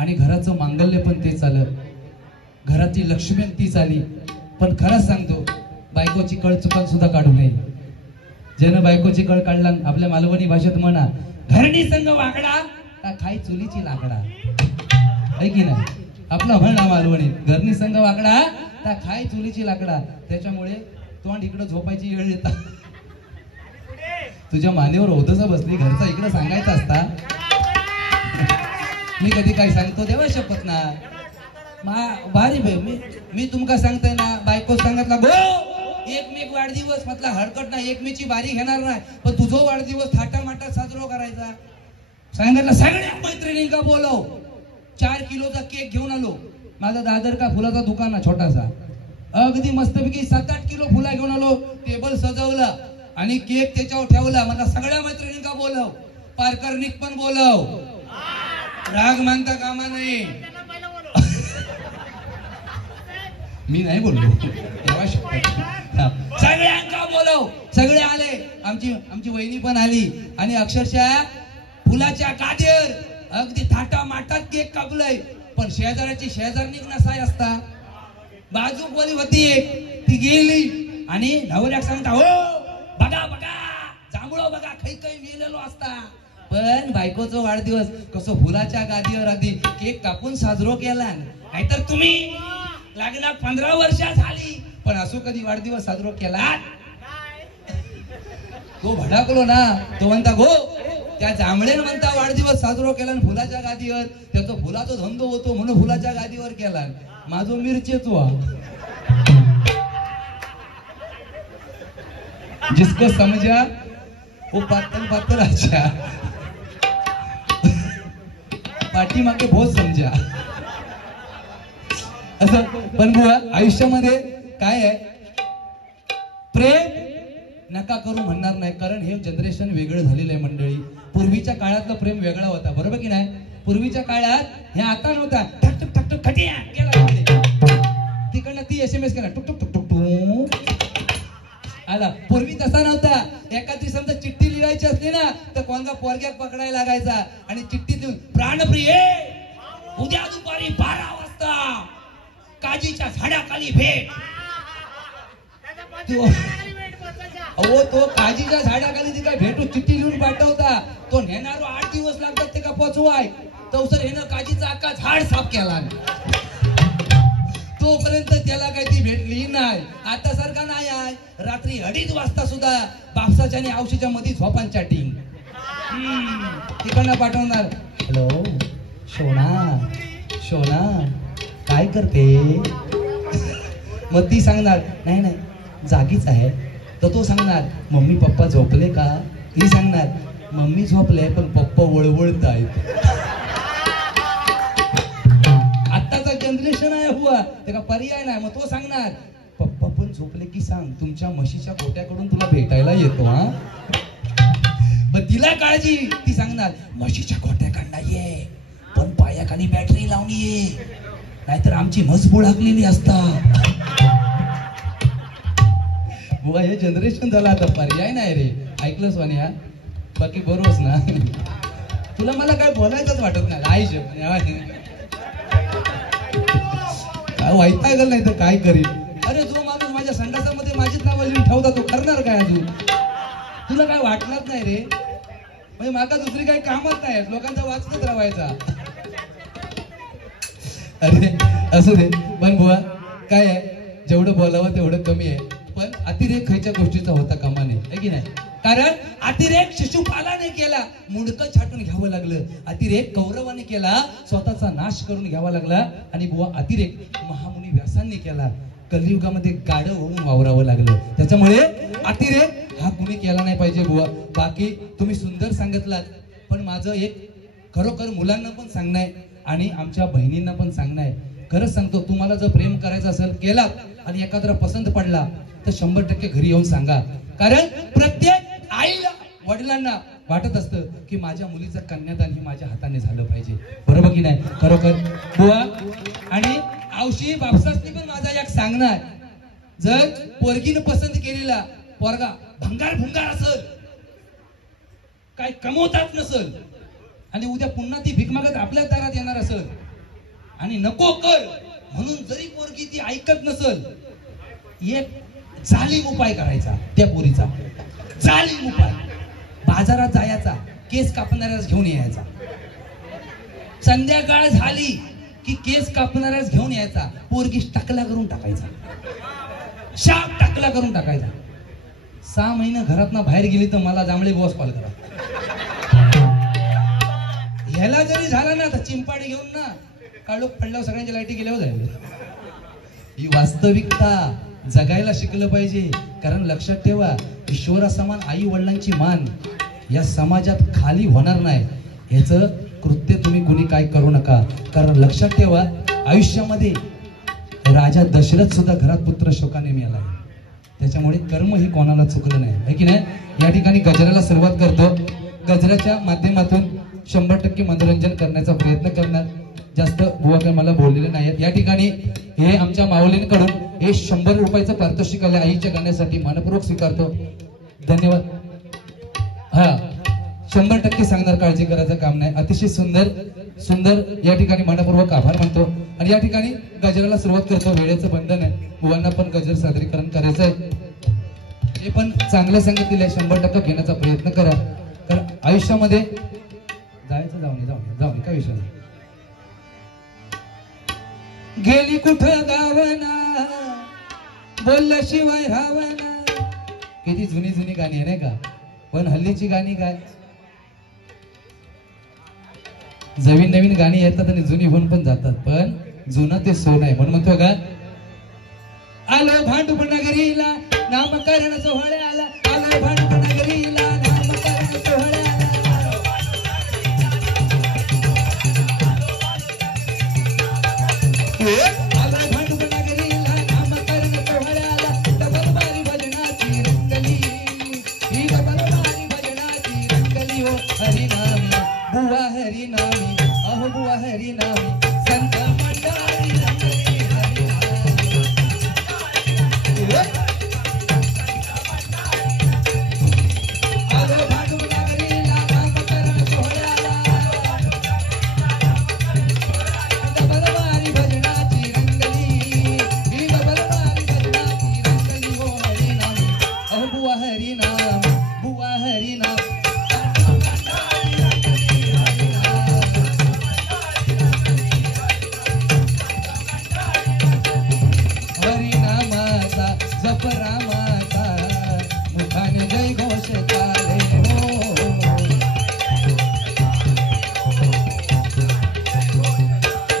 आणि घराचं मांगल्य पण तेच आलं, घराची लक्ष्मी तीच आली. पण खरंच सांगतो, बायकोची कळ चुकान सुद्धा काढू नये. ज्यानं बायकोची कळ काढला, आपल्या मालवणी भाषेत म्हणा, घरणी संग वागडा का खाई चुलीची लाकडा, है की नाही? आपला म्हणा मालवणी, घरणी संग वागडा का खाई चुलीची लाकडा. त्याच्यामुळे तोंड इकडं झोपायची वेळ येतात, तुझ्या मानेवर होतच बसली, घरचा इकडं सांगायचा असता. मी कधी काय सांगतो देवा शपथ ना, भारी मी तुमका सांगताय ना, बायको सांगितला गो एकमेक वाढदिवस म्हटला हरकत नाही, एकमेची बारी घेणार नाही, पण तुझो वाढदिवस थाटामाटात साजरा करायचा. सांगितलं सगळ्या मैत्रिणींका बोलव, 4 किलोचा केक घेऊन आलो. माझा दादर का फुलाचा दुकान आहे छोटासा, अगदी मस्तपैकी 7-8 किलो फुला घेऊन आलो. टेबल सजवला आणि केक त्याच्यावर ठेवला. मला सगळ्या मैत्रिणींका बोलव, पारकर्णिक पण बोलव, राग मानता कामा नाही. मी नाही बोललो, सगळ्यांका बोलव. सगळे आले, आमची वहिनी पण आली आणि अक्षरशः फुलाच्या गादीवर अगदी थाटा माटात केक कापलाय. पण शेजाऱ्याची शेजारणीक नसाय असता, बाजू बोली होती एक, ती गेली आणि नवऱ्याक सांगता, हो बघा बघा जांभळो बघा, खै खै मेलेलो असता. पण बायकोचा वाढदिवस कसं फुलाच्या गादीवर आधी केक कापून साजरो केला. नाहीतर तुम्ही लग्नात 15 वर्ष झाली पण असो कधी वाढदिवस साजरो केला? तो भडाकलो ना, तो म्हणता गो त्या जांभळेन म्हणता वाढदिवस साजरो केला फुलाच्या गादीवर, त्याचा फुलाचा धंदो होतो म्हणून फुलाच्या गादीवर केला. माझो मिरचेचो जिसको समजा वो पातल पातल अच्छा, पाठी मागे बहुत समजा. असं पण बुवा आयुष्यामध्ये काय आहे, प्रेम नका करू म्हणणार नाही, कारण हे जनरेशन वेगळं झालेलं आहे मंडळी. पूर्वीच्या काळातलं प्रेम वेगळा होता, बरोबर की नाही? पूर्वीच्या काळात हे आता नव्हता, ठक ठक ठक ठक खटिया केला तिकडनं ती SMS केला, टुक टुक टुक टुक टुक आला. पूर्वी तसा नव्हता, एखादी समजा चिठ्ठी लिहायची असली ना तर कोणता पोरग्या पकडायला लागायचा आणि चिठ्ठी देऊन, प्राणप्रिय उद्या दुपारी 12 वाजता काजीच्या झाडाखाली भेट. तो काजीच्या झाडाखाली ती काय भेटू चिठ्ठी लिहून पाठवता, तो नेणारो 8 दिवस लागतात ते का पोचवाय. तवसर हेनं काजीचा अख्खा झाड साफ केला, तोपर्यंत त्याला काही ती भेटली नाही. आता सारखा नाही आहे, रात्री 2:30 वाजता सुद्धा बापसाच्या आणि औशीच्या मध्ये झोपान चॅटिंग तिकडनं पाठवणार, हॅलो शोना शोना काय करते. मग ती सांगणार नाही नाही जागीच आहे. तर तो सांगणार मम्मी पप्पा झोपले का. ती सांगणार मम्मी झोपले पण पप्पा वळवळत आहेत. आत्ताचा जनरेशन आहे हुआ, ते का पर्याय नाही. मग तो सांगणार पप्पा पण झोपले की सांग, तुमच्या म्हशीच्या गोट्याकडून तुला भेटायला येतो. हा मग तिला काळजी, ती सांगणार म्हशीच्या गोट्याकडनं ये पण पायाखाली बॅटरी लावून ये, नाहीतर आमची म्हस बुळाकलेली असता. बुवा हे जनरेशन झालं, आता पर्याय नाही रे. ऐकलंस वाण्या, बाकी बरोबरच ना. तुला मला काय बोलायचंच वाटत नाही. आईश काय वैतागल नाही तर काय करील. अरे जो माणूस माझ्या संडासामध्ये माझीच नावं लिहून ठेवता तो करणार काय अजून. तुला काय वाटणार नाही रे, म्हणजे माका दुसरी काही कामच नाही, लोकांचा वाचतच राहायचा. अरे असू दे. पण बुवा काय आहे, जेवढं बोलावं तेवढं कमी आहे. पण अतिरेक खायच्या गोष्टीचा होता कामा नये, है की नाही? कारण अतिरेक शिशुपालाने केला, मुंडकं छाटून घ्यावं लागलं. अतिरेक कौरवाने केला, स्वतःचा नाश करून घ्यावा लागला. आणि बुवा अतिरेक महामुनी व्यासांनी केला, कलियुगामध्ये गाढव होऊन वावरावं लागलं. त्याच्यामुळे अतिरेक हा कुणी केला नाही पाहिजे बुवा. बाकी तुम्ही सुंदर सांगितलात, पण माझं एक खरोखर मुलांना पण सांगणं आहे आणि आमच्या बहिणींना पण सांगणं आहे. खरंच सांगतो, तुम्हाला जर प्रेम करायचं असेल केला आणि एखादा पसंत पडला तर 100% घरी येऊन सांगा. कारण प्रत्येक आईला वडिलांना वाटत असतं की माझ्या मुलीचं कन्यादान ही माझ्या हाताने झालं पाहिजे, बरोबर की नाही? खरोखर बुवा आणि औशी बापसासनी पण माझा एक सांगणार, जर पोरगीनं पसंत केलेला पोरगा भंगार भुंगार असेल, काय कमवतात नसेल आणि उद्या पुन्हा ती भीक मागत आपल्या दारात येणार असेल आणि नको कर म्हणून जरी पोरगी ती ऐकत नसल, एक जालीम उपाय करायचा त्या पोरीचा. जालीम उपाय, बाजारात जायचा, केस कापणाऱ्यास घेऊन यायचा. संध्याकाळ झाली की केस कापणाऱ्यास घेऊन यायचा, पोरगीस टाकला करून टाकायचा, शाप टाकला करून टाकायचा. 6 महिने घरातनं बाहेर गेली तर मला जांभळे बॉस कॉल करा. ह्याला जरी झाला ना तर चिंपाडी घेऊन ना काळोख पडल्यावर सगळ्यांच्या लाईटी गेल्यावर जाईल. ही वास्तविकता जगायला शिकलं पाहिजे. कारण लक्षात ठेवा, ईश्वरासमान आई वडिलांची मान या समाजात खाली होणार नाही. ह्याचं कृत्य तुम्ही कुणी काय करू नका. कारण लक्षात ठेवा, आयुष्यामध्ये राजा दशरथ सुद्धा घरात पुत्र शोकाने मिळाला. त्याच्यामुळे कर्म ही कोणाला चुकलं नाही, है की नाही. या ठिकाणी गजराला सुरुवात करतो. गजराच्या माध्यमातून 100% मनोरंजन करण्याचा प्रयत्न करणार. जास्त बुवा काय मला बोललेले नाहीत. या ठिकाणी हे आमच्या माऊलींकडून हे 100 रुपयाचं पारितोषिक आले. आईच्या गाण्यासाठी मनपूर्वक स्वीकारतो. धन्यवाद. हा 100% सांगणार, काळजी करायचं काम नाही. अतिशय सुंदर सुंदर या ठिकाणी मनपूर्वक आभार मानतो. आणि या ठिकाणी गजराला सुरुवात करतो. वेळेचं बंधन आहे, बुवांना पण गजर सादरीकरण करायचं आहे. हे पण चांगलं सांगितलेलं आहे, 100% घेण्याचा प्रयत्न करा. कारण आयुष्यामध्ये जायचं जाऊन काय विषय नाही. गेली कुठं गावना, बोलल्याशिवाय रावना. किती जुनी जुनी गाणी आहे नाही का. पण हल्लीची गाणी काय, नवीन नवीन गाणी येतात आणि जुनी होऊन पण जातात. पण जुनं ते सोनं आहे. म्हणून म्हणतो का, आलो भांडूप नगरीला नामकरण सोहळ्याला, आलो भांडूप नगरीला नामकरण सोहळ्याला. आलो भांडूप नगरीला नामकरण सोहळ्याला, डबल बारी भजनाची रंगली, ही डबल बारी भजनाची रंगली. हो हरिनामी बुवा हरिनामी, अहो बुवा हरिनामी, संत मंडळी रंगली हरिनामी. आलो भांडूप नगरीला नामकरण सोहळ्याला, डबल बारी भजनाची रंगली, ही डबल बारी भजनाची रंगली. हो हरिनामी, अहो बुवा हरिनामी, बुवा हरिनामी. हरिनामाचा जप रामाचा, मुखाने जय घोष चाले.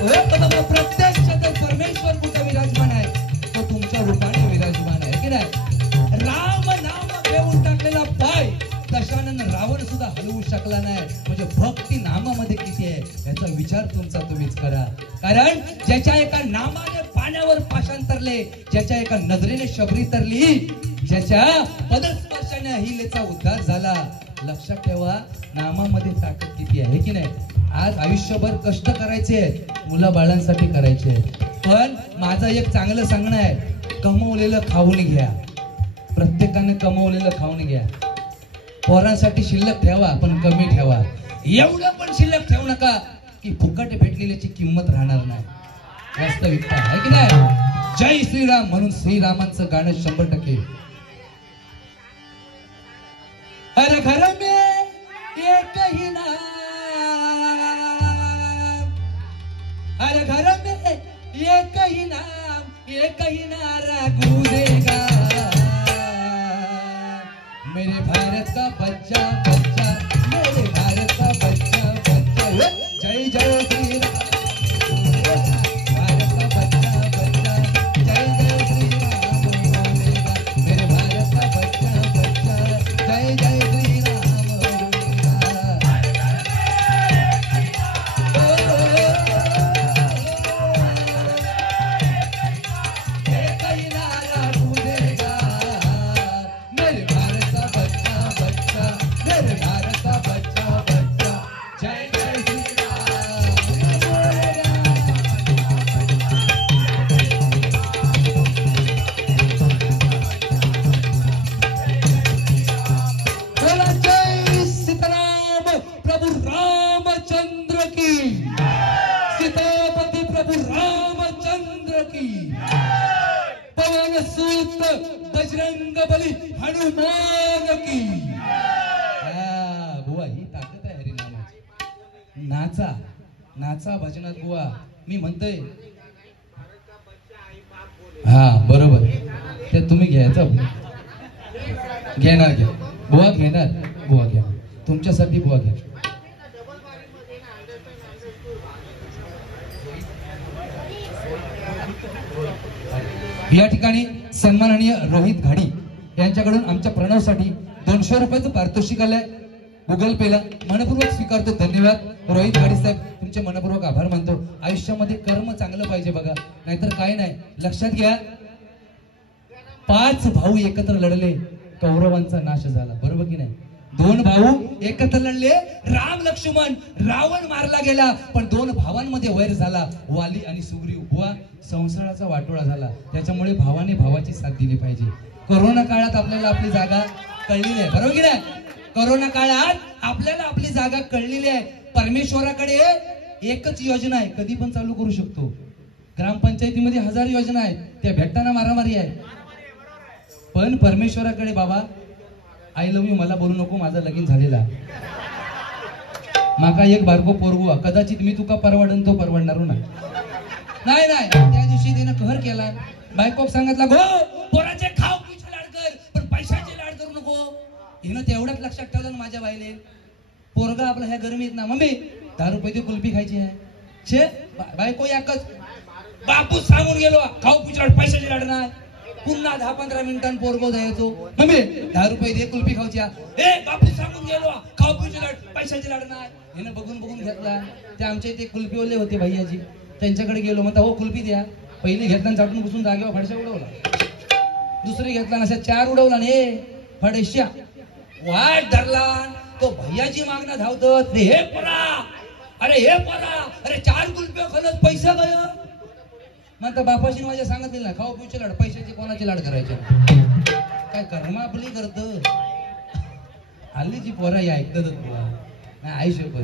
हो प्रत्यक्ष तर परमेश्वर कुठे विराजमान आहे, तो तुमच्या रूपाने विराजमान आहे की नाही. राम नाम घेऊन टाकलेला पाय दशानन रावण सुद्धा हलवू शकला नाही. म्हणजे भक्ती नामामध्ये किती आहे याचा विचार तुमचा तुम्हीच करा. कारण ज्याच्या एका नामाने पाण्यावर पाषाण तरले, ज्याच्या एका नजरेने शबरी तरली, ज्याच्या पदस्पर्शाने हिलेचा उद्धार झाला. लक्षात ठेवा, नामामध्ये ताकद किती आहे की नाही. आज आयुष्यभर कष्ट करायचे आहेत, मुला बाळांसाठी करायचे आहेत. पण माझं एक चांगलं सांगणं आहे, कमवलेलं खाऊन घ्या. प्रत्येकाने कमवलेलं खाऊन घ्या. पोरांसाठी शिल्लक ठेवा पण कमी ठेवा. एवढं पण शिल्लक ठेवू नका की फुकट भेटलेल्याची किंमत राहणार नाही. वास्तविकता आहे की नाही. जय श्रीराम म्हणून श्रीरामांचं गाणं 100%. हर घर में एक ही नाम, हर घर में एक ही नाम, एक ही नारा गूंजेगा, मेरे भारत का बच्चा बच्चा, मेरे भारत का बच्चा बच्चा. जय जय श्री राम, भारत का बच्चा बच्चा, जय जय श्री राम बोलेगा, मेरे भारत का बच्चा बच्चा, जय जय श्री राम बोलेगा. एक ही नारा पवन सूत बजरंग बली हनुमान की. बुवा ही ताकद आहे हरिनामाची. नाचा नाचा भजनात बुवा. मी म्हणतोय हा बरोबर ते तुम्ही घ्यायचं घेणार घ्या बुवा घेणार बुवा घ्या तुमच्यासाठी बुवा घ्या. या ठिकाणी सन्माननीय रोहित घाडी यांच्याकडून आमच्या प्रणवसाठी 200 रुपयाचं पारितोषिक आलंय. गुगल पेला मनपूर्वक स्वीकारतो. धन्यवाद रोहित घाडी साहेब, तुमचे मनपूर्वक आभार मानतो. आयुष्यामध्ये कर्म चांगलं पाहिजे बघा, नाहीतर काय नाही. लक्षात घ्या 5 भाऊ एकत्र लढले, कौरवांचा नाश झाला. बरोबर की नाही? 2 भाऊ एकत्र लढले, राम लक्ष्मण, रावण मारला गेला. पण 2 भावांमध्ये वैर झाला, वाली आणि सुग्रीव. बुवा संसाराचा वाटोळा झाला. त्याच्यामुळे भावाने भावाची साथ दिली पाहिजे. कोरोना काळात आपल्याला आपली जागा कळलेली आहे. बरोबर की नाही? कोरोना काळात आपल्याला आपली जागा कळलेली आहे. परमेश्वराकडे एकच योजना आहे, कधी पण चालू करू शकतो. ग्रामपंचायतीमध्ये 1000 योजना आहेत, त्या भेटताना मारामारी आहे. पण परमेश्वराकडे बाबा आय लव्ह यू मला बोलू नको, माझं लगीन झालेला. माका एक बारको पोरगो, कदाचित मी तुका परवडन तो परवडणार ना. नाही नाही, त्या दिवशी तिनं कहर केला. बायकोक सांगितला गो पोराचे खाऊ पिछे लाड कर, पण पैशाचे लाड करू नको. हिनं तेवढाच लक्षात ठेवलं माझ्या बाईले. पोरगा आपला ह्या गरमीत ना मम्मी 10 रुपयाची कुल्फी खायची आहे. छे बायको एकच बापू सांगून गेलो खाऊ पिछे लाड पैशाचे लाड नाही. पुन्हा 10-15 मिनिटांनी पोरगो जायचो मम्मी 10 रुपये दे कुल्फी खाऊची. ए बापू सांगून गेलो खाऊ पिछे लाड पैशाचे लाड नाही. हिनं बघून बघून घेतला. ते आमच्या इथे कुल्फीवाले होते भैयाजी, त्यांच्याकडे गेलो. म्हणता हो कुल्फी द्या. पहिली घेतला चाटून बसून जागेवर फडशा उडवला. दुसरी घेतला अशा 4 उडवला ने फडश्या वाट धरला. तो भैयाजी मागणं धावत हे पोरा, अरे हे पोरा, अरे 4 कुल्फ्या खाल्लं पैसा गय. म्हणता बापाशी माझ्या सांगत ना खाऊ पिऊचे लाड, पैशाचे कोणाचे लाड करायचे. काय कर्मा आपली करत. हल्लीची पोरा या ऐकतच पोरा नाही. आयुष्यभर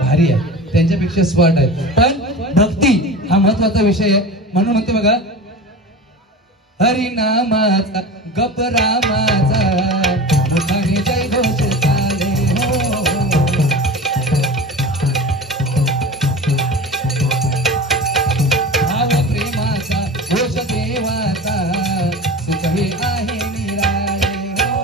भारी आहे, त्यांच्यापेक्षा स्मार्ट आहे. पण भक्ती हा महत्वाचा विषय आहे. म्हणून म्हणते बघा हरिनामाचा गपरामाचा मुखाने जय घोष चाले हो. भाव प्रेमाचा घोष देवाचा सुख हे आहे निराळे हो.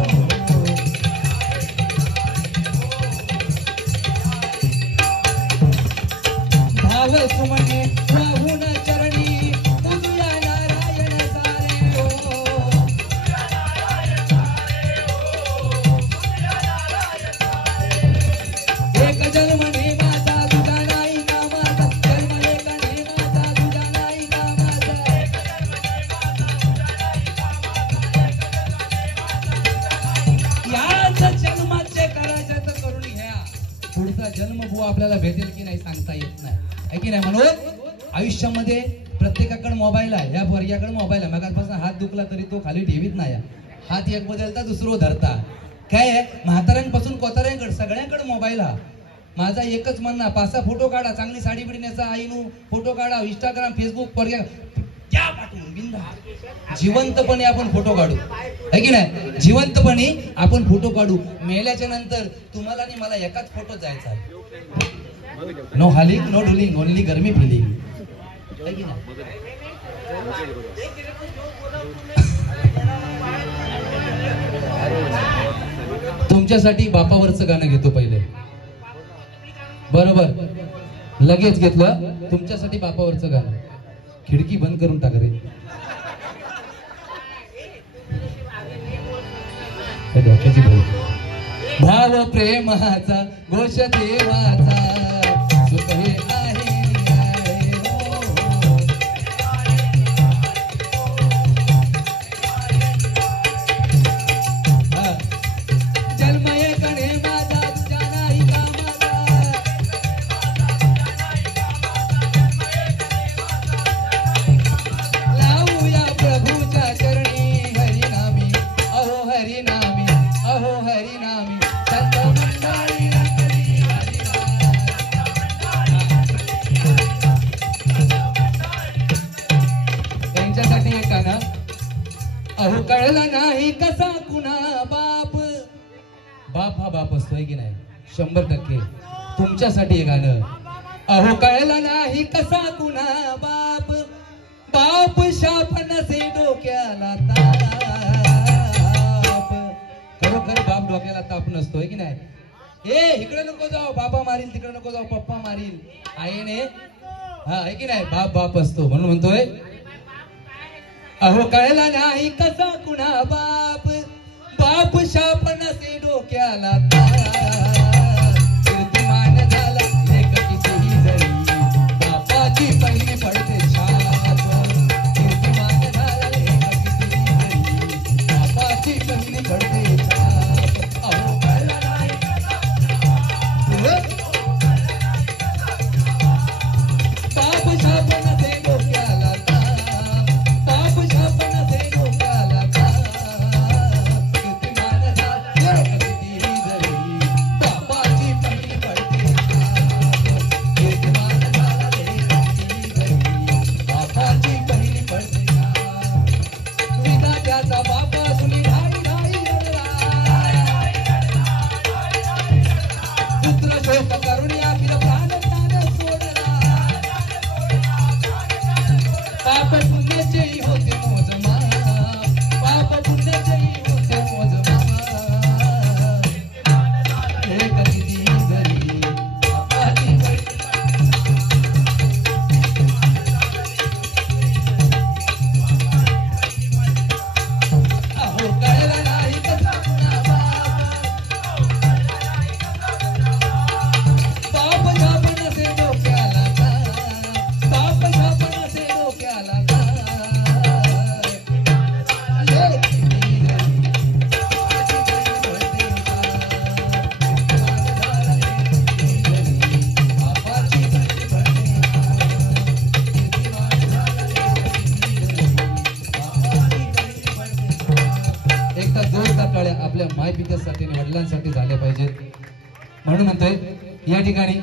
भाव सुमने वाहून चरणी तुझ्या नारायण सारे हो. एक जन्मने माझा तुझा नाही कामाचा, जन्म एकने माझा तुझा नाही कामाचा. याच जन्माचे करायचे तर करून घ्या. पुढचा जन्म बुवा आपल्याला भेटेल की नाही सांगता येत नाही, आहे की नाही? म्हणून आयुष्यामध्ये प्रत्येकाकडे मोबाईल आहे. या वर्गाकडे मोबाईल आहे. मगापासून हात दुखला तरी तो खाली ठेवीत नाही. हात एक बदलता दुसरं धरता. काय आहे म्हाताऱ्यांपासून कोताऱ्यांकडे सगळ्यांकडे मोबाईल हा. माझा एकच म्हणणं 5-6 फोटो काढा, चांगली साडी बिडण्याचा आईनू फोटो काढा. इंस्टाग्राम फेसबुक पर्या त्या पाठवून बिंदा जिवंतपणे आपण फोटो काढू, है की नाही? जिवंतपणे आपण फोटो काढू. मेल्याच्या नंतर तुम्हाला आणि मला एकाच फोटो जायचा आहे. नो हालिंग नो डुलिंग, ओनली गरमी फिलिंग, है की नाही? तुमच्यासाठी बापावरचं गाणं घेतो पहिले. बरोबर लगेच घेतलं. तुमच्यासाठी बापावरचं गाणं. खिडकी बंद करून टाक रे. भाव प्रेमाचा घोष देवाचा सुख हे आहे निराळे हो. जन्म एकने माझा तुझ्या नाही कामाचा. लावूया प्रभूच्या चरणी हरिनामी अहो हरिनामी अहो हरिनामी. संत मंडळी रंगली त्यांच्यासाठी एक गाणं. अहो कळला नाही कसा कुणा बाप. बाप हा बाप असतोय की नाही 100%. तुमच्यासाठी हे गाणं. अहो कळला नाही कसा कुणा बाप, बाप शाप नसे डोक्याला ताप. खरोखर बाप डोक्याला ताप नसतोय की नाही. ए इकडे नको जाऊ, बाबा मारील, तिकडे नको जाऊ, पप्पा मारील. आईने हा आहे की नाही, बाप बाप असतो. म्हणून म्हणतोय अहो कळला नाही कसा कुणा बाप, बाप शाप नसे डोक्याला ताप. कीर्तिमान झाला लेक कितीही जरी, बापाची पहिली पडते छाप. कीर्तिमान झाला लेक कितीही जरी, बापाची पहिली पडते छाप. अहो कळला नाही बाप शाप नसे डोक्याला ताप, बाप शाप नसे डोक्याला ताप. कीर्तिमान झाला लेक कितीही जरी, बापाची पहिली पडते छाप. कीर्तिमान झाला लेक कितीही जरी, बापाची पहिली पडते छाप. विधात्याचा बाप सुनी धाई धाई रडला, पुत्र शोक करून आखिर प्राण प्राण सोडला. पाप पुण्याचेही होते मोजमाप, पाप पुण्याचेही होते मोजमाप. एक कितीही जरी बापाची पहिली. अहो कळला नाही कसा कुणा बाप, बाप शाप नसे डोक्याला ताप, बाप शाप नसे डोक्याला ताप. लेक कितीही जरी बापाची पहिली पडते छाप. कीर्तिमान झाला लेक कितीही जरी, बापाची पहिली पडते छाप. एकदा जोरदार टाळ्या आपल्या मायपित्यासाठी आणि वडिलांसाठी झाल्या पाहिजेत. म्हणून म्हणतोय या ठिकाणी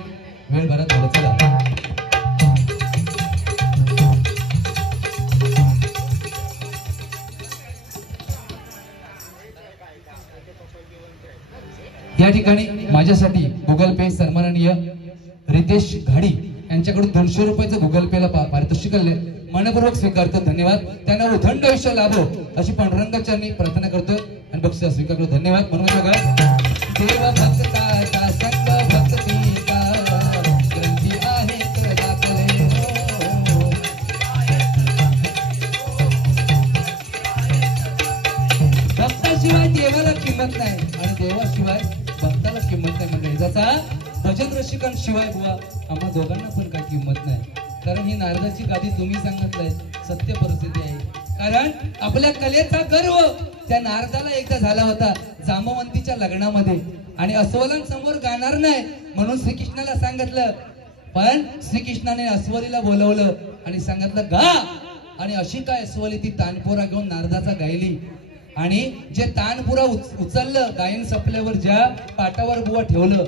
वेळ भरत झालं. चला या ठिकाणी माझ्यासाठी गुगल पे सन्माननीय रितेश घाडी यांच्याकडून 200 रुपयाचं गुगल पेला पारितोषिक आले. मनपूर्वक स्वीकारतो, धन्यवाद. त्यांना उथंड आयुष्य लाभो अशी पांडुरंगाचरणी प्रार्थना करतो आणि बक्षीस स्वीकार करतो. धन्यवाद. म्हणून बघा देव भक्ताचा संग भक्तीचा ग्रंथी आहे तर दाखले हो. भक्ताशिवाय देवाला किंमत नाही आणि देवाशिवाय भक्ताला किंमत नाही. मंडळी ज्याचा भजन रसिकांशिवाय बुवा आम्हा दोघांना पण काही किंमत नाही. कारण ही नारदाची गादी तुम्ही सांगितलंय सत्य परिस्थिती आहे. कारण आपल्या कलेचा गर्व त्या नारदाला एकदा झाला होता जामवंतीच्या लग्नामध्ये आणि अस्वलांसमोर गाणार नाही म्हणून श्रीकृष्णाला सांगितलं. पण श्रीकृष्णाने अस्वलीला बोलवलं आणि सांगितलं गा. आणि अशी काय अस्वली ती तानपुरा घेऊन नारदाचा गायली. आणि जे तानपुरा उचललं गायन संपल्यावर ज्या पाटावर बुवा ठेवलं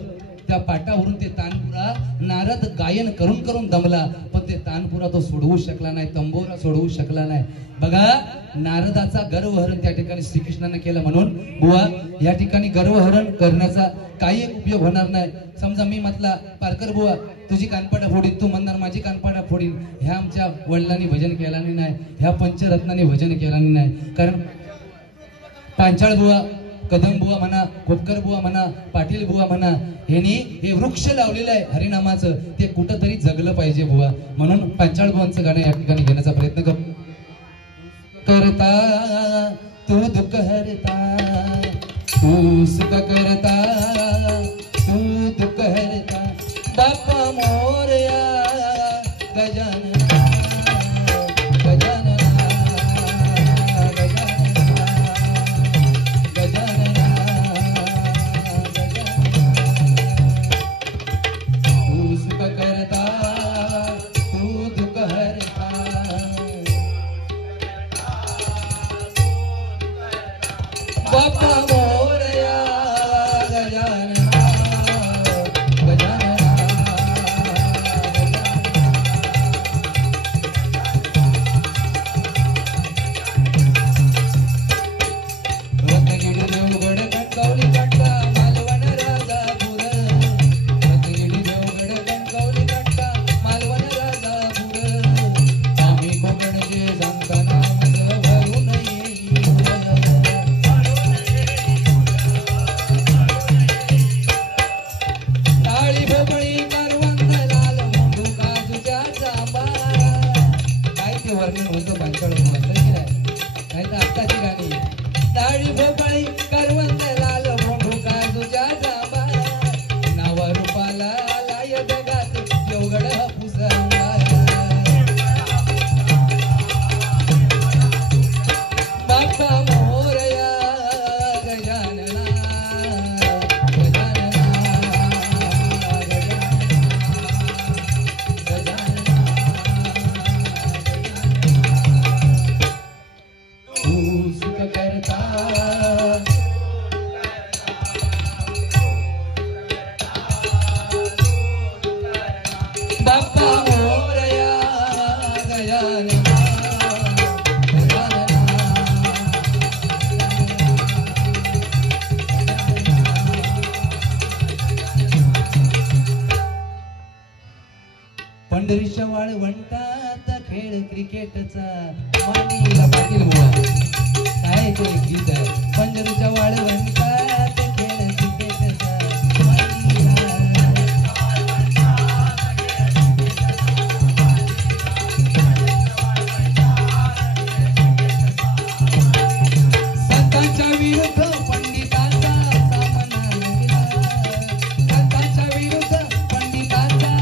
त्या पाटावरून ते तानपुरा नारद गायन करून करून दमला. पण ते तानपुरा तो सोडवू शकला नाही, तंबोरा सोडवू शकला नाही. बघा नारदाचा गर्वहरण त्या ठिकाणी श्रीकृष्णाने केलं. म्हणून बुवा या ठिकाणी गर्वहरण करण्याचा काही एक उपयोग होणार नाही. समजा मी म्हटला पारकर बुवा तुझी कानपाडा फोडीन, तू म्हणणार माझी कानपाडा फोडीन. ह्या आमच्या वडिलांनी भजन केलं नाही, ह्या पंचरत्नांनी भजन केलं नाही. कारण पांचाळ बुवा, कदम बुवा म्हणा, खोपकर बुवा म्हणा, पाटील बुवा म्हणा, यांनी हे वृक्ष लावलेलं आहे हरिनामाचं, ते कुठंतरी जगलं पाहिजे बुवा. म्हणून पांचाळ बुवांचं गाणं या ठिकाणी घेण्याचा प्रयत्न करता. तू दुःख हरता, तू सुख करता, तू दुःख हरता बाप्पा मोरया गजानना गजानना गजानना तू सुख करता, तू दुःख हरता बाप्पा मोरया गजानना गजानना. सुख करता बाप्पा मोरया गजानन पंढरीच्या वाळवंटात खेळ क्रिकेटचा मांडीला पाटील बोला काय ते गीत आहे पंढरीच्या वाळवंटात खेळ क्रिकेटचा संतांच्या विरुद्ध पंडितांचा सामना रंगला संतांच्या विरुद्ध पंडितांचा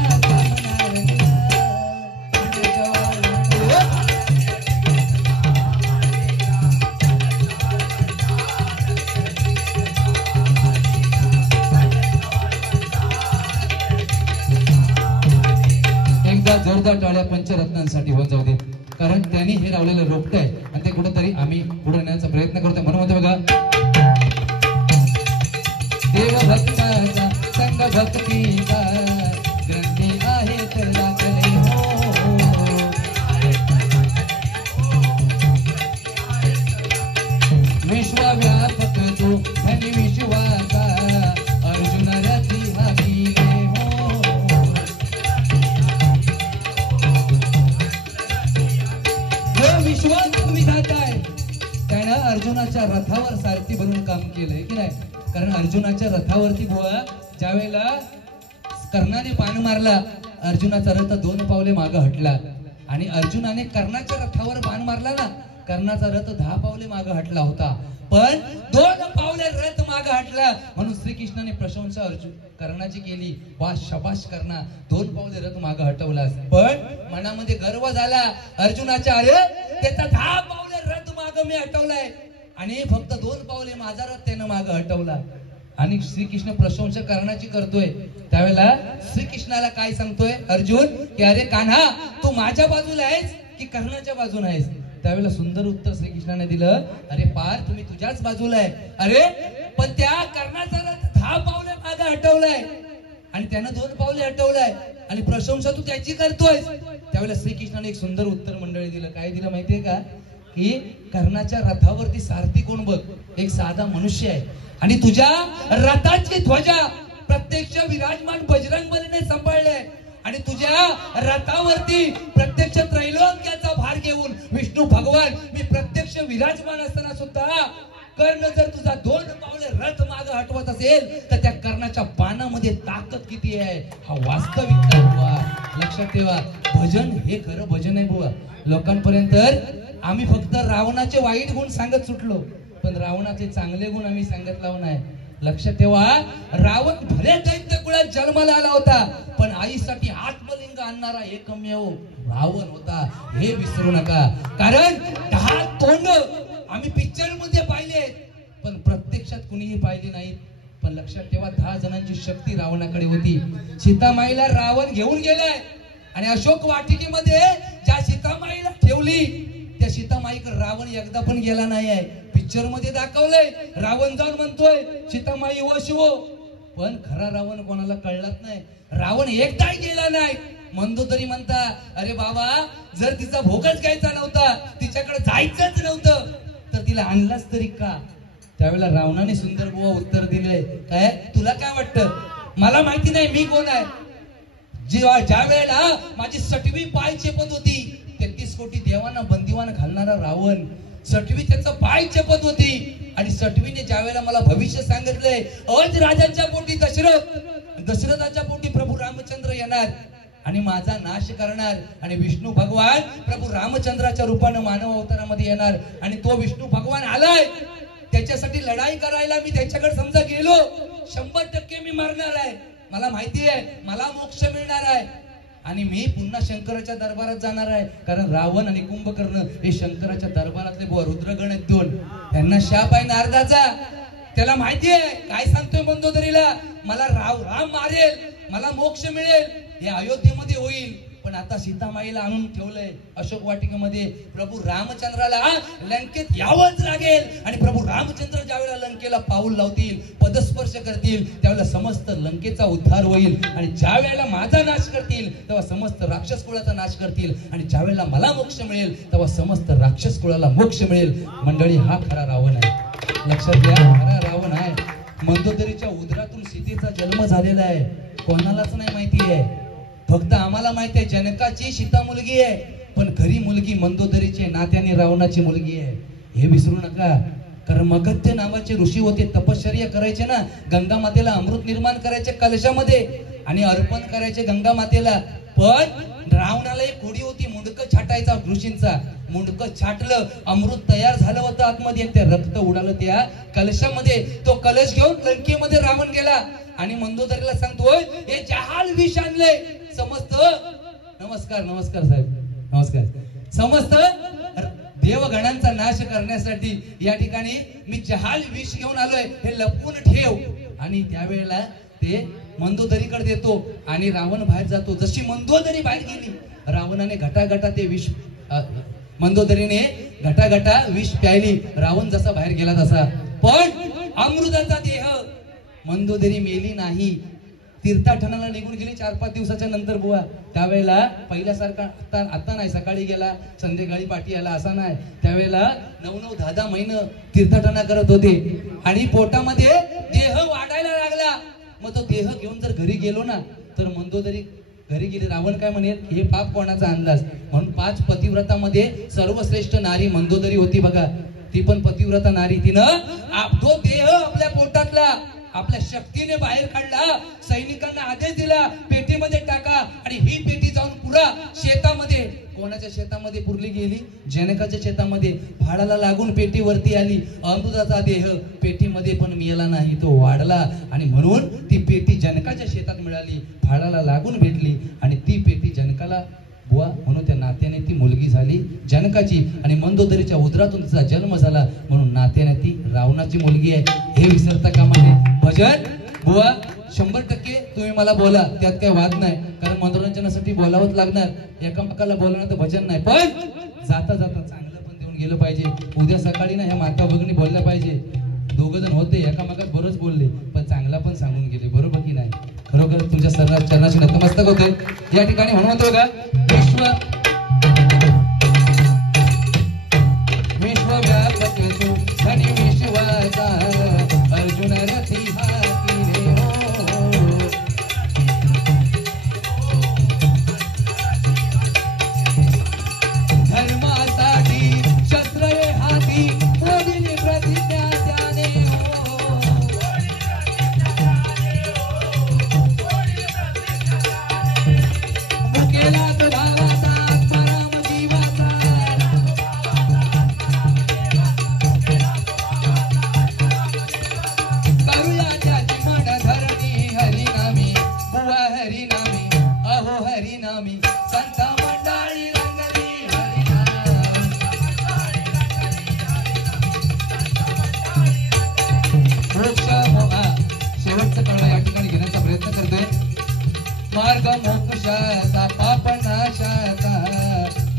जोरदार टाळ्या पंचरत्नांसाठी होत जाऊ दे कारण त्यांनी हे लावलेलं रोपट आहे आणि ते कुठेतरी आम्ही पुढे नेण्याचा प्रयत्न करतोय म्हणून म्हणतो बघा देवभक्ताचा संग भक्तीचा ग्रंथी आहे तर दाखले विश्वव्यापक तो धनी विश्वाचा अर्जुन रथी हाती त्यानं अर्जुनाच्या रथावर सारथी बनून काम केलंय की नाही कारण अर्जुनाच्या रथावरती बुवा ज्या वेळेला कर्णाने बाण मारला अर्जुनाचा रथ 2 पावले मागे हटला आणि अर्जुनाने कर्णाच्या रथावर बाण मारला ना कर्णाचा रथ 10 पावले मागे हटला होता पण 2 पावले रथ मागे हटला म्हणून श्रीकृष्णाने प्रशंसा अर्जुन कर्णाची केली वा शबाश कर्णा 2 पावले रथ मागे हटवलास पण मनामध्ये गर्व झाला अर्जुनाच्या अरे त्याचा 10 पावले रथ मागे मी हटवलाय आणि फक्त 2 पावले माझा रथ त्यानं मागे हटवला आणि श्रीकृष्ण प्रशंसा कर्णाची करतोय त्यावेळेला श्रीकृष्णाला काय सांगतोय अर्जुन की अरे कान्हा तू माझ्या बाजूला आहेस की कर्णाच्या बाजूला आहेस त्यावेळेला सुंदर उत्तर श्रीकृष्णाने दिलं अरे पार तुम्ही तुझ्याच बाजूला आहे अरे पण त्या कर्णाचा रथ 10 पावले मागे हटवलाय आणि त्यानं 2 पावले हटवलाय आणि प्रशंसा तू त्याची करतोय त्यावेळेला श्रीकृष्णाने एक सुंदर उत्तर मंडळी दिलं काय दिलं माहितीये का की कर्णाच्या रथावरती सारथी कोण बघ एक साधा मनुष्य आहे आणि तुझ्या रथाची ध्वजा प्रत्यक्ष विराजमान बजरंग बलीने सांभाळले आणि तुझ्या रथावरती प्रत्यक्ष त्रैलोक्याचा भार घेऊन विष्णू भगवान मी प्रत्यक्ष विराजमान असताना सुद्धा कर्ण जर तुझा 2 पावले रथ मागे हटवत असेल तर त्या कर्णाच्या बाणामध्ये ताकद किती आहे हा वास्तविक बुवा लक्षात ठेवा भजन हे खरं भजन आहे बुवा लोकांपर्यंत आम्ही फक्त रावणाचे वाईट गुण सांगत सुटलो पण रावणाचे चांगले गुण आम्ही सांगत लावून आहे लक्षात ठेवा रावण भले दैत्य कुळात जन्माला आला होता पण आईसाठी आत्मलिंग आणणारा एकमेव रावण होता हे विसरू नका कारण 10 तोंड आम्ही पिक्चर मध्ये पाहिले पण प्रत्यक्षात कुणीही पाहिले नाहीत पण लक्षात ठेवा 10 जणांची शक्ती रावणाकडे होती सीतामाईला रावण घेऊन गेलाय आणि अशोक वाटिकेमध्ये ज्या सीतामाईला ठेवली त्या सीतामाईकडे रावण एकदा पण गेला नाही आहे पिक्चर मध्ये दाखवलंय रावण जाऊन म्हणतोय सीतामाई व शिवो पण खरा रावण कोणाला कळलाच नाही रावण एकदाही गेला नाही मंदोदरी म्हणता अरे बाबा जर तिचा भोगच घ्यायचा नव्हता तिच्याकडे जायचंच नव्हतं तर तिला आणलाच तरी का त्यावेळेला रावणाने सुंदर बुवा उत्तर दिले काय तुला काय वाटतं मला माहिती नाही मी कोण आहे ज्या वेळेला माझी 6वी पाय चेपत होती 33 कोटी देवांना बंदिवान घालणारा रावण 6वी त्याचा पाय चेपत होती आणि 6वीने ज्या वेळेला मला भविष्य सांगितलंय अज राजांच्या पोटी दशरथाच्या पोटी प्रभू रामचंद्र येणार आणि माझा नाश करणार आणि विष्णू भगवान प्रभू रामचंद्राच्या रूपाने मानव अवतारामध्ये येणार आणि तो विष्णू भगवान आलाय त्याच्यासाठी लढाई करायला मी त्याच्याकडे समजा गेलो 100% मी मरणार आहे मला माहिती आहे मला मोक्ष मिळणार आहे आणि मी पुन्हा शंकराच्या दरबारात जाणार आहे कारण रावण आणि कुंभकर्ण हे शंकराच्या दरबारातले रुद्रगण आहेत 2 त्यांना शाप आहे नारदाचा त्याला माहिती आहे काय सांगतोय मंदोदरीला मला राम मारेल मला मोक्ष मिळेल हे अयोध्येमध्ये होईल पण आता सीतामाईला आणून ठेवलंय अशोक वाटिकेमध्ये. प्रभू रामचंद्राला लंकेत यावंच लागेल आणि प्रभू रामचंद्र ज्यावेळेला लंकेला पाऊल लावतील, पदस्पर्श करतील, त्यावेळेला समस्त लंकेचा उद्धार होईल. आणि ज्या वेळेला माझा नाश करतील तेव्हा समस्त राक्षस कुळाचा नाश करतील. आणि ज्या वेळेला मला मोक्ष मिळेल तेव्हा समस्त राक्षस कुळाला मोक्ष मिळेल. मंडळी, हा खरा रावण आहे. लक्षात घ्या, खरा रावण आहे. मंदोदरीच्या उदरातून सीतेचा जन्म झालेला आहे. कोणालाच नाही माहिती आहे, फक्त आम्हाला माहिती आहे. जनकाची सीता मुलगी आहे, पण खरी मुलगी मंदोदरीची आहे, नात्याने रावणाची मुलगी आहे. हे विसरू नका. कारण मगध्य नावाचे ऋषी होते, तपश्चर्या करायचे ना, गंगा मातेला अमृत निर्माण करायचे कलशामध्ये आणि अर्पण करायचे गंगा मातेला. पण रावणाला एक खोडी होती, मुंडक छाटायचा ऋषींचा. मुंडक छाटलं, अमृत तयार झालं होतं आतमध्ये, ते रक्त उडालं त्या कलशामध्ये. तो कलश घेऊन लंकेमध्ये रावण गेला आणि मंदोदरीला सांगतोय, हे जहाल विष आणलंय. समस्त नमस्कार नमस्कार साहेब, नमस्कार. समस्त देवगणांचा नाश करण्यासाठी या ठिकाणी मी जहाल विष घेऊन आलोय, हे लपवून ठेव. आणि त्यावेळेला ते मंदोदरीकडे देतो आणि रावण बाहेर जातो. जशी मंदोदरी बाहेर गेली, रावणाने घटाघटा ते विष, मंदोदरीने घटाघटा विष प्यायली. रावण जसा बाहेर गेला तसा. पण अमृताचा देह मंदोदरी मेली नाही. तीर्थाटनाला निघून गेली 4-5 दिवसाच्या नंतर बुवा. त्यावेळेला पहिल्यासारखा आता नाही, सकाळी गेला संध्याकाळी पाठी आला असा नाही. त्यावेळेला 9-9, 10-10 महिने तीर्थाटना करत होते आणि पोटामध्ये देह वाढायला लागला. मग तो देह घेऊन जर घरी गेलो ना, तर मंदोदरी घरी गेली. रावण काय म्हणेल, हे पाप कोणाचा अंदाज. म्हणून 5 पतिव्रतामध्ये सर्वश्रेष्ठ नारी मंदोदरी होती बघा. ती पण पतिव्रता नारी. तिनं तो देह आपल्या पोटातला आपल्या शक्तीने बाहेर काढला. सैनिकांना आदेश दिला, पेटीमध्ये टाका. आणि ही पेटी जाऊन पुरा शेतामध्ये. कोणाच्या शेतामध्ये पुरली गेली? जनकाच्या शेतामध्ये. भाडाला लागून पेटी वरती आली. अमृताचा देह पेटीमध्ये पण मिळाला नाही, तो वाढला. आणि म्हणून ती पेटी जनकाच्या शेतात मिळाली, भाडाला लागून भेटली. आणि ती पेटी जनकाला बुवा, म्हणून त्या नात्याने ती मुलगी झाली जनकाची. आणि मंदोदरीच्या उदरातून तिचा जन्म झाला, म्हणून नात्याने ती रावणाची मुलगी आहे. हे विसरता कामा नये. भजन बुवा 100% तुम्ही मला बोला, त्यात काही वाद नाही. कारण मनोरंजनासाठी बोलावंच लागणार. एकामेकाला बोलणार तर भजन नाही. पण जाता जाता चांगलं पण देऊन गेलं पाहिजे. उद्या सकाळी ना ह्या माता भगिनी बोलल्या पाहिजे. 2 जण होते एकामेकात बरंच बोलले, पण चांगला पण सांगून गेले. बरोबर की नाही? खरोखर तुमच्या सर्व चरणाशी नतमस्तक होते. या ठिकाणी म्हणून बघा, विश्वव्यापक तू धनी विश्वाचा अर्जुन रथी हाती रे हो. धर्मासाठी शस्त्र हाती मोदिनी प्रतिज्ञा त्याने हो. मुकेला तो भावाचा आत्माराम जीवाचा. करूया त्याची मन धरणी हरिनामी बुवा हरिनामी अहो हरिनामी. संत मंडळी रंगली हरिनाम. मोक्ष मोहा शेवटचं कळलं या ठिकाणी घेण्याचा प्रयत्न करतोय. मार्ग मोक्षाचा पाप नाशाचा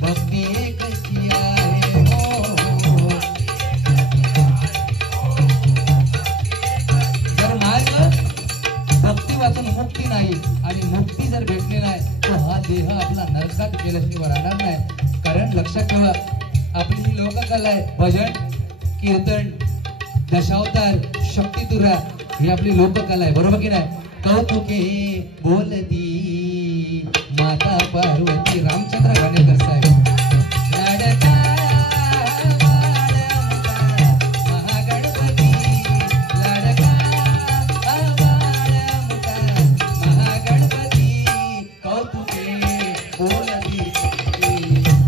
भक्ती एकची आहे हो. जर मार्ग भक्ती वाचून मुक्ती नाही आणि मुक्ती जर भेटली नाही, तर हा देह आपला नरकात गेल्याशिवाय राहणार नाही. कारण लक्षात ठेवा, आपली ही लोककला आहे. भजन, कीर्तन, दशावतार, शक्तितुरा ही आपली लोककला आहे. बरोबर की नाही? कौतुके बोलती माता पार्वती. रामचंद्र घाणेकर साहेब. लाडका महागणपती, लाडका महागणपती. कौतुके बोलती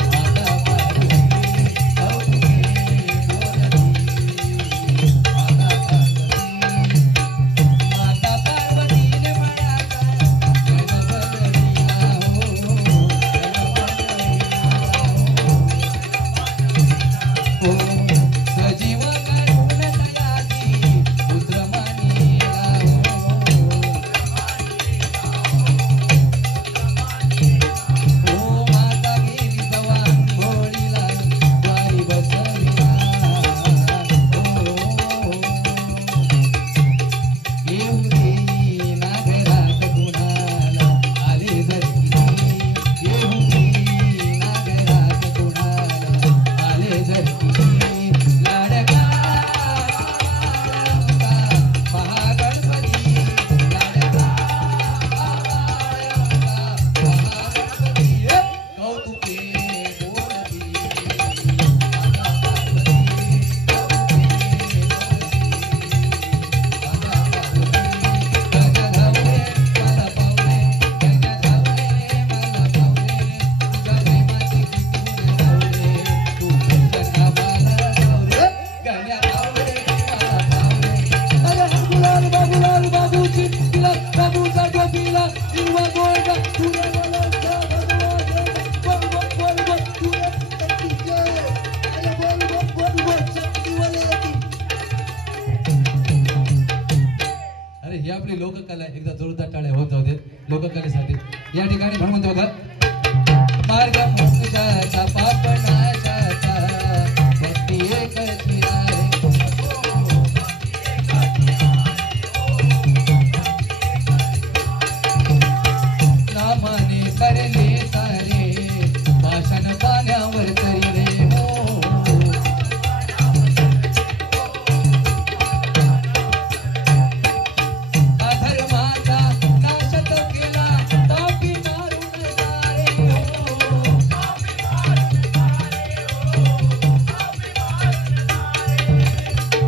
माता पार्वती. कौतुके बोलती माता पार्वती. माता पार्वतीने म्हणाला आपली लोककला आहे. एकदा जोरदार टाळ्या होत जाऊ देत लोककलेसाठी. या ठिकाणी म्हणून म्हणतो बघा, मार्ग मोक्षाचा पाप नाशाचा भक्ती एकची आहे. नामाने करले सारे भाषण पाण्यावर तरी रे हो. अधर्माचा नाश तो केला पापी मारून सारे हो.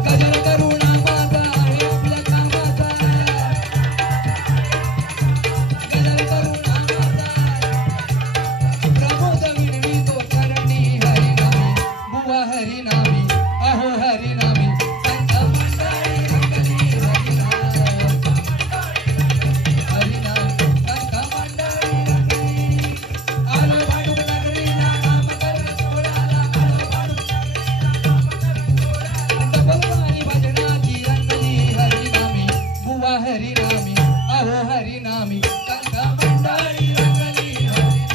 गजर करुणा माझा आहे आपल्या कामाचा. गजर करुणा माझा प्रमोद विणवी तो करणी हरिनामी. बुवा हरिनामी अहो हरिनामी संत मंडळी रंगली हरिनाम. हरिनाम संत मंडळी रंगली. आलो भाडूक नगरीला नाम कर सोळाला. आलो भाडूक भगवानी भजनाची रंगली हरिनामी. बुवा हरिनामी अहो हरिनामी संत मंडळी रंगली हरिनाम.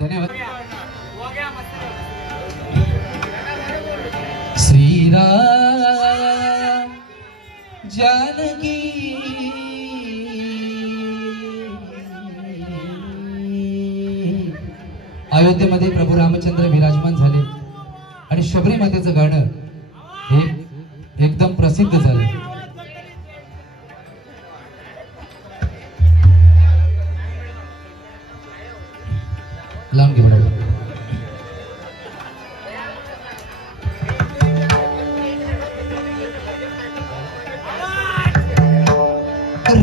धन्यवाद. श्रीराम जानकी अयोध्येमध्ये प्रभू रामचंद्र विराजमान झाले आणि शबरी मातेचं गाणं हे एकदम प्रसिद्ध झालं. लांब घेऊन आलो.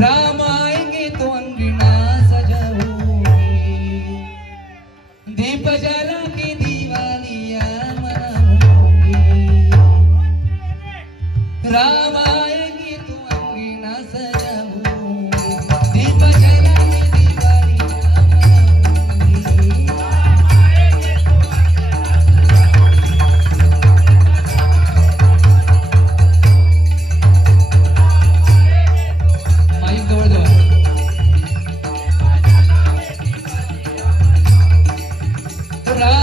राम आएंगे तो अंगना सजाऊंगी. दीप जला के दीवानियां मनाऊंगी. राम आएंगे तो अंगना सजाऊंगी. दीप जला के दीवानियां मनाऊंगी. माईक जवळ जावा. राम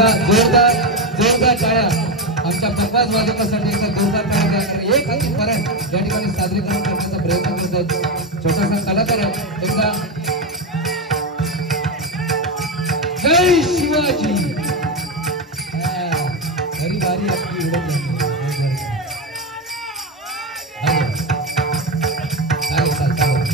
एकदा जोरदार जोरदार टाळ्या आमच्या प्रकाश वादकासाठी एकदा जोरदार टाळ्या द्या कारण एक हाती परत या ठिकाणी सादरीकरण करण्याचा प्रयत्न करतात छोटासा कलाकार आहे एकदा जय शिवाजी खरी बारी आपली उडत चालेल चालेल चालेल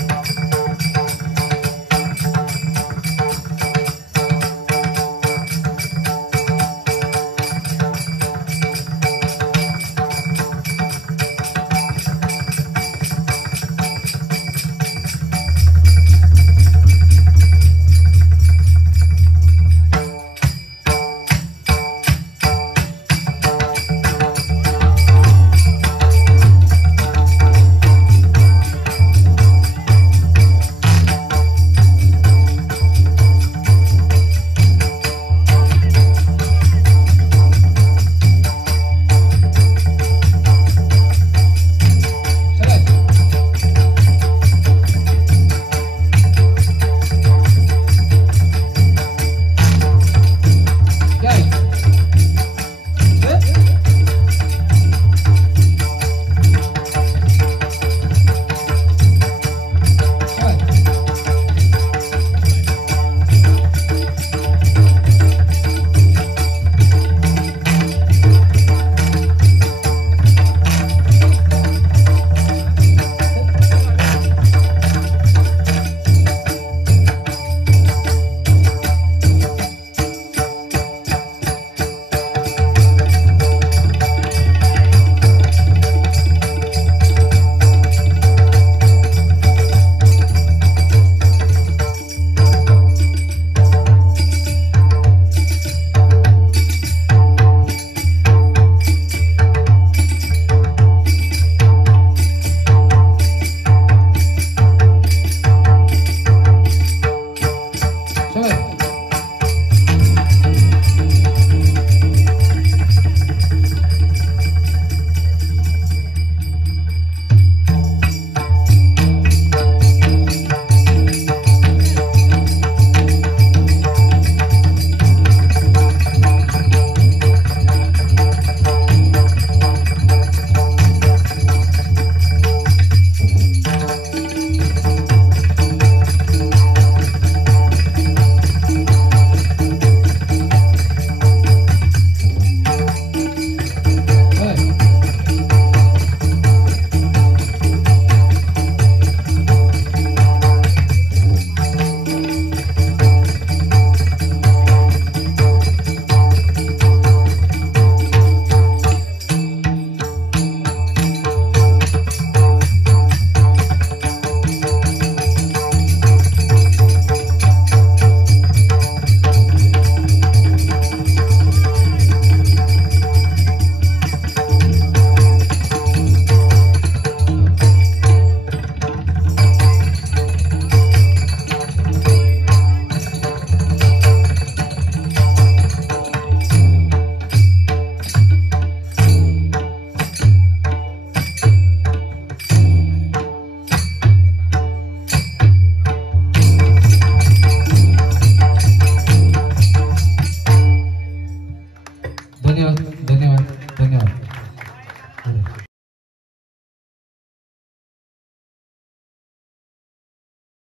धन्यवाद धन्यवाद धन्यवाद.